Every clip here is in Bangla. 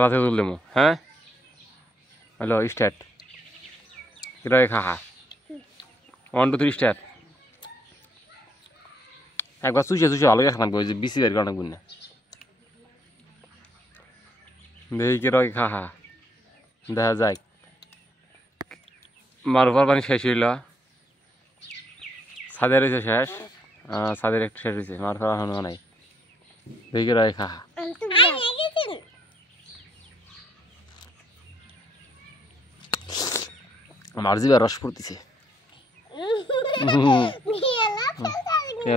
রাতে তুললে মো হ্যাঁ হ্যালো স্টার্ট কিরা খা 1 2 3 স্টার্ট একবার চুষে ভালো খান ওই যে বিসি বের করা না দেখি কিরা খা দেখা যায় মারুফার পানি শেষ হইল ছাদের হয়েছে শেষ ছাদের একটু শেষ হয়েছে মারুফার এখনো নাই দেখি কিরা খা আমার জিবা রস পড়তেছে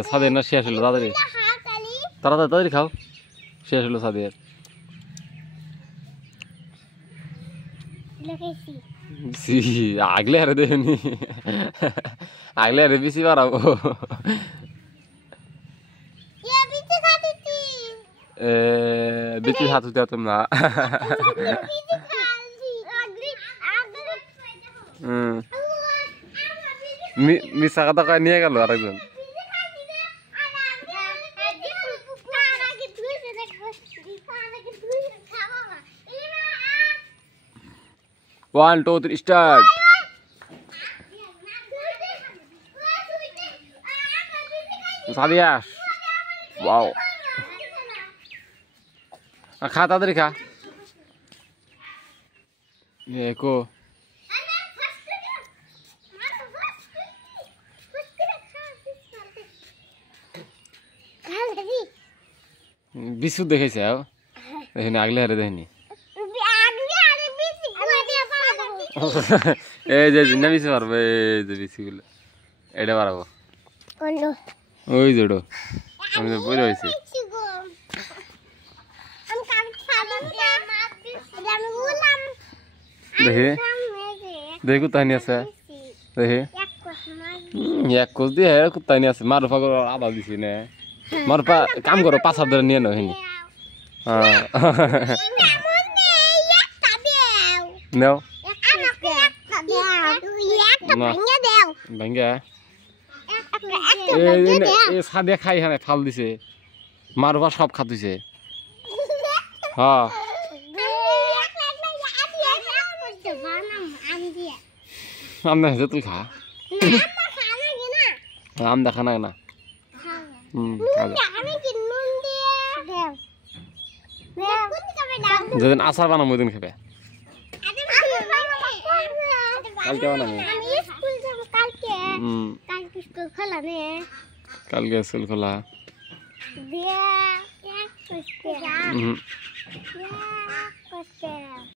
ছাদের না শেষ হলো তাড়াতাড়ি তাড়াতাড়ি খাও শেষ হলো ছাদের আগলে হারে দেবেনি আগলে হারে বেশি বাড়াবো বেশি হাত উঠে তোমরা মিশা কথা কয়ে নিয়ে গেল আরেকজন One, two, three, start. Sabias. Wow. Kha tadari kha. Eko. Bisu dekhese ao. Dekhni agle hare dekhni. এই যে জিন্না বিসি পারবে এই যে বিসিগুলো এটা পারবো ওই জোড়ো আমি তো বই রয়েছে দেখে দেখে কোথায় নিয়ে আছে দেখে এক কোচ দিয়ে কোথায় নিয়ে আছে মারুফা করে আদা দিছি না মারুফা কাম করো 5 হাত ধরে নিয়ে নাও হিনি হ্যাঁ নাও ভাঙ্গা সাদে খাই হ্যাঁ ফাল দিছে মারুফা সব খাতুইছে হ্যাঁ আম না তুই খা আম দেখা না না যেদিন আচার বানাবো ওই দিন খাবে কালকে বানাবো কালকে স্কুল খোলা